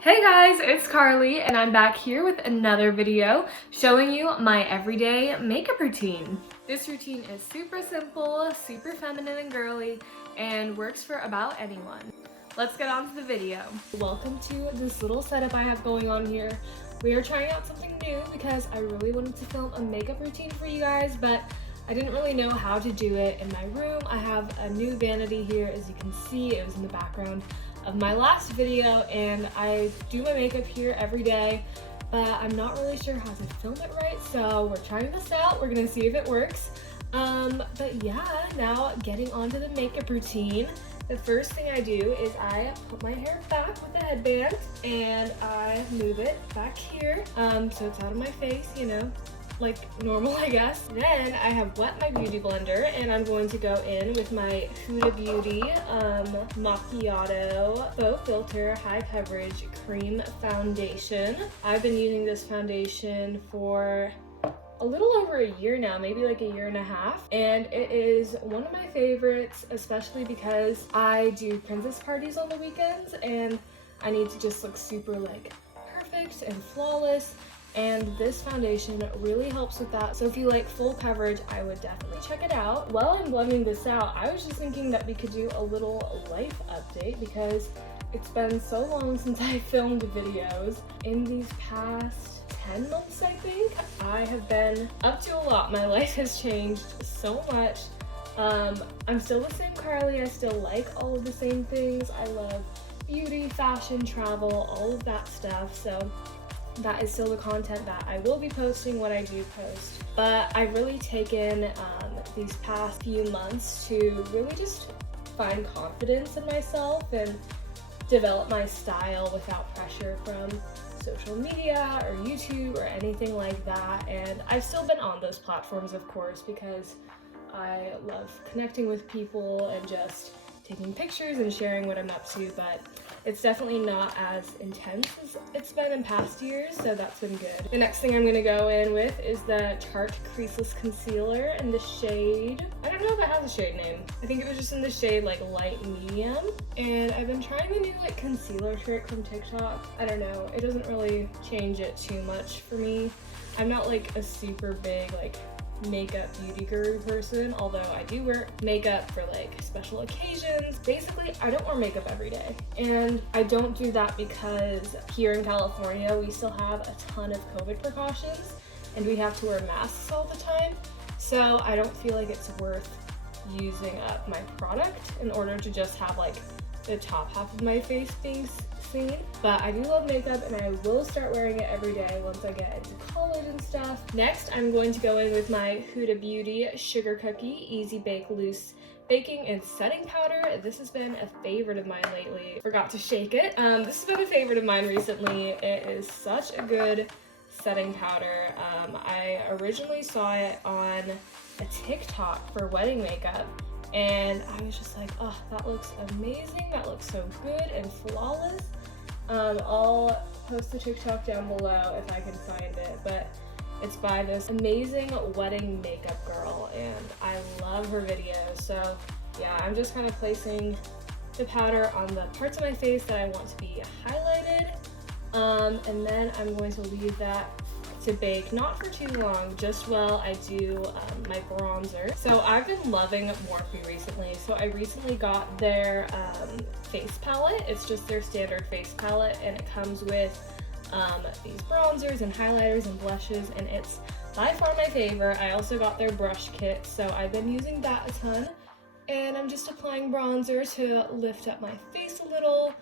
Hey guys, it's Carly and I'm back here with another video showing you my everyday makeup routine. This routine is super simple, super feminine and girly, and works for about anyone. Let's get on to the video. Welcome to this little setup I have going on here. We are trying out something new because I really wanted to film a makeup routine for you guys, but I didn't really know how to do it in my room. I have a new vanity here, as you can see. It was in the background of my last video, and I do my makeup here every day, but I'm not really sure how to film it right, so we're trying this out. We're gonna see if it works. But yeah, now getting onto the makeup routine. The first thing I do is I put my hair back with a headband and I move it back here, so it's out of my face, you know, like normal, I guess. Then I have wet my beauty blender and I'm going to go in with my Huda Beauty Macchiato Faux Filter High Coverage Cream Foundation. I've been using this foundation for a little over a year now, maybe like a year and a half, and it is one of my favorites, especially because I do princess parties on the weekends and I need to just look super like perfect and flawless. And this foundation really helps with that. So if you like full coverage, I would definitely check it out. While I'm blending this out, I was just thinking that we could do a little life update because it's been so long since I filmed videos. In these past 10 months, I think, I have been up to a lot. My life has changed so much. I'm still the same Carly. I still like all of the same things. I love beauty, fashion, travel, all of that stuff. So that is still the content that I will be posting when I do post. But I've really taken these past few months to really just find confidence in myself and develop my style without pressure from social media or YouTube or anything like that. And I've still been on those platforms, of course, because I love connecting with people and just taking pictures and sharing what I'm up to, but it's definitely not as intense as it's been in past years, so that's been good. The next thing I'm gonna go in with is the Tarte Creaseless Concealer in the shade, I don't know if it has a shade name. I think it was just in the shade like light medium. And I've been trying the new like concealer trick from TikTok. I don't know, it doesn't really change it too much for me. I'm not like a super big like makeup beauty guru person, although I do wear makeup for like special occasions. Basically, I don't wear makeup every day, and I don't do that because here in California we still have a ton of COVID precautions and we have to wear masks all the time, so I don't feel like it's worth using up my product in order to just have like the top half of my face being seen. But I do love makeup and I will start wearing it every day once I get into college and stuff. Next, I'm going to go in with my Huda Beauty Sugar Cookie Easy Bake Loose Baking and Setting Powder. This has been a favorite of mine lately. Forgot to shake it. This has been a favorite of mine recently. It is such a good setting powder. I originally saw it on a TikTok for wedding makeup, and I was just like, oh, that looks amazing. That looks so good and flawless. I'll post the TikTok down below if I can find it, but it's by this amazing wedding makeup girl, and I love her videos. So yeah, I'm just kind of placing the powder on the parts of my face that I want to be highlighted, and then I'm going to leave that to bake, not for too long, just while I do my bronzer. So I've been loving Morphe recently. So I recently got their face palette. It's just their standard face palette, and it comes with these bronzers and highlighters and blushes, and it's by far my favorite. I also got their brush kit, so I've been using that a ton, and I'm just applying bronzer to lift up my face a little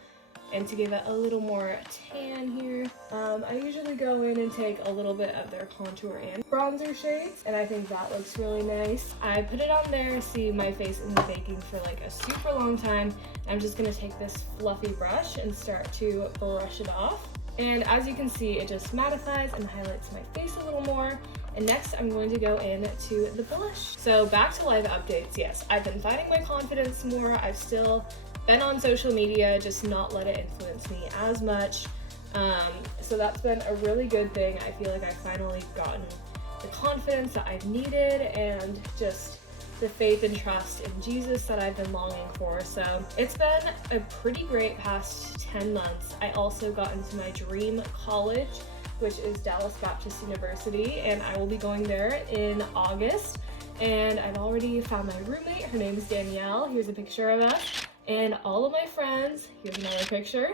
and to give it a little more tan here. I usually go in and take a little bit of their contour and bronzer shades, and I think that looks really nice. I put it on there, see my face in the baking for like a super long time. I'm just gonna take this fluffy brush and start to brush it off. And as you can see, it just mattifies and highlights my face a little more. And next, I'm going to go in to the blush. So back to live updates. Yes, I've been finding my confidence more. I've still been on social media, just not let it influence me as much. So that's been a really good thing. I feel like I've finally gotten the confidence that I've needed and just the faith and trust in Jesus that I've been longing for. So it's been a pretty great past 10 months. I also got into my dream college, which is Dallas Baptist University, and I will be going there in August. And I've already found my roommate. Her name is Danielle. Here's a picture of us. And all of my friends. Here's another picture.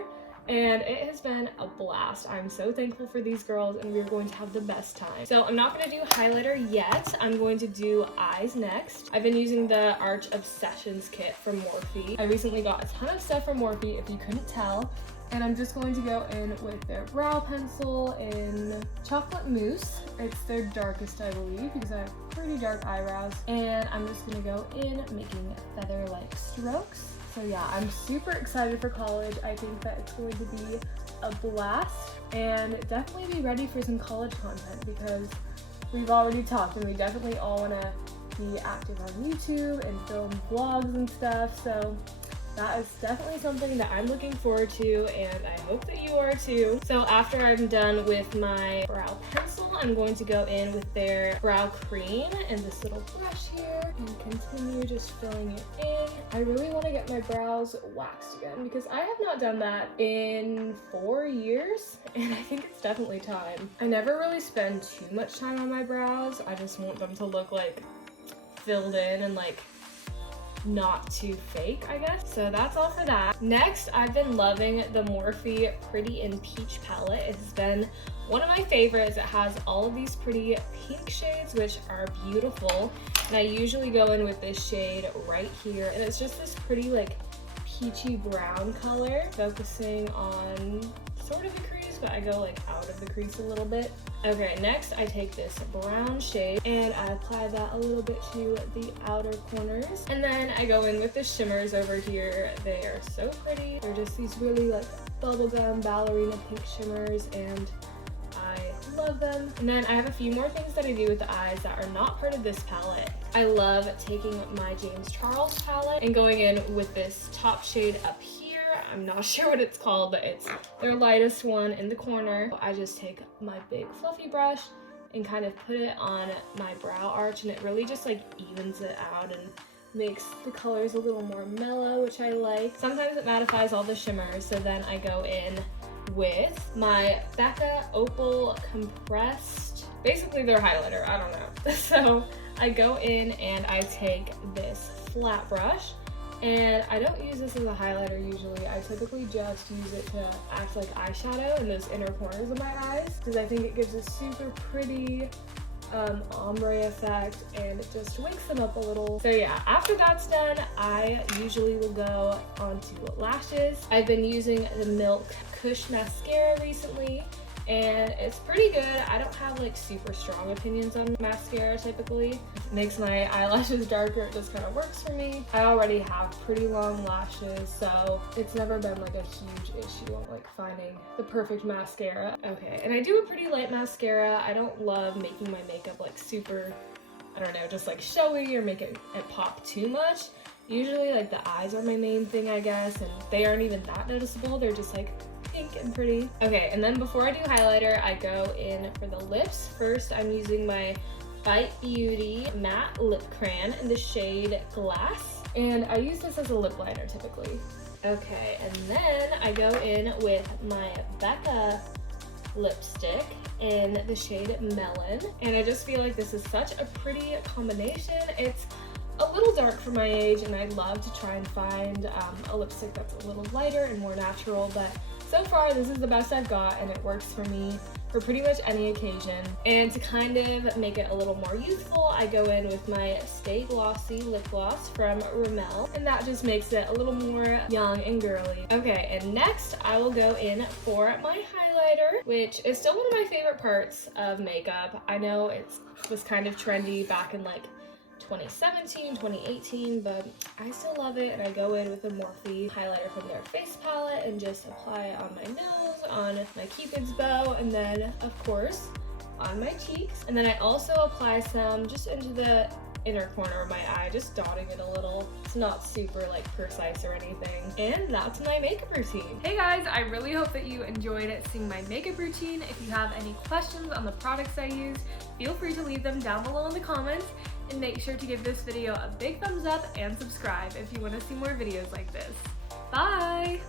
And it has been a blast. I'm so thankful for these girls, and we're going to have the best time. So I'm not going to do highlighter yet. I'm going to do eyes next. I've been using the Arch Obsessions kit from Morphe. I recently got a ton of stuff from Morphe, if you couldn't tell. And I'm just going to go in with their brow pencil in Chocolate Mousse. It's their darkest, I believe, because I have pretty dark eyebrows. And I'm just going to go in making feather-like strokes. So yeah, I'm super excited for college. I think that it's going to be a blast, and definitely be ready for some college content because we've already talked and we definitely all want to be active on YouTube and film vlogs and stuff. So that is definitely something that I'm looking forward to, and I hope that you are too. So after I'm done with my brow pencil, I'm going to go in with their brow cream and this little brush here and continue just filling it in. I really want to get my brows waxed again because I have not done that in 4 years, and I think it's definitely time. I never really spend too much time on my brows. I just want them to look like filled in and like not too fake, I guess. So that's all for that. Next, I've been loving the Morphe Pretty in Peach palette. It's been one of my favorites. It has all of these pretty pink shades, which are beautiful. And I usually go in with this shade right here. And it's just this pretty like peachy brown color, focusing on sort of the crease, but I go like out of the crease a little bit. Okay, next I take this brown shade and I apply that a little bit to the outer corners. And then I go in with the shimmers over here. They are so pretty. They're just these really like bubblegum ballerina pink shimmers, and I love them. And then I have a few more things that I do with the eyes that are not part of this palette. I love taking my James Charles palette and going in with this top shade up here. I'm not sure what it's called, but it's their lightest one in the corner. I just take my big fluffy brush and kind of put it on my brow arch, and it really just like evens it out and makes the colors a little more mellow, which I like. Sometimes it mattifies all the shimmers, so then I go in with my Becca Opal compressed, basically their highlighter, I don't know. So I go in and I take this flat brush, and I don't use this as a highlighter usually. I typically just use it to act like eyeshadow in those inner corners of my eyes because I think it gives a super pretty ombre effect, and it just wakes them up a little. So yeah, after that's done, I usually will go onto lashes. I've been using the Milk Kush mascara recently, and it's pretty good. I don't have like super strong opinions on mascara typically. It makes my eyelashes darker. It just kind of works for me. I already have pretty long lashes, so it's never been like a huge issue on like finding the perfect mascara. Okay, and I do a pretty light mascara. I don't love making my makeup like super, I don't know, just like showy or make it pop too much. Usually like the eyes are my main thing, I guess, and they aren't even that noticeable. They're just like pink and pretty. Okay, and then before I do highlighter, I go in for the lips. First, I'm using my Bite Beauty matte lip crayon in the shade Glass, and I use this as a lip liner typically. Okay, and then I go in with my Becca lipstick in the shade Melon, and I just feel like this is such a pretty combination. It's a little dark for my age, and I'd love to try and find a lipstick that's a little lighter and more natural, but so far this is the best I've got, and it works for me for pretty much any occasion. And to kind of make it a little more youthful, I go in with my Stay Glossy lip gloss from Rimmel, and that just makes it a little more young and girly. Okay, and next I will go in for my highlighter, which is still one of my favorite parts of makeup. I know it was kind of trendy back in like 2017, 2018, but I still love it, and I go in with a Morphe highlighter from their face palette and just apply it on my nose, on my Cupid's bow, and then of course on my cheeks. And then I also apply some just into the inner corner of my eye, just dotting it a little. It's not super like precise or anything. And that's my makeup routine. Hey guys, I really hope that you enjoyed seeing my makeup routine. If you have any questions on the products I use, feel free to leave them down below in the comments, and make sure to give this video a big thumbs up and subscribe if you want to see more videos like this. Bye!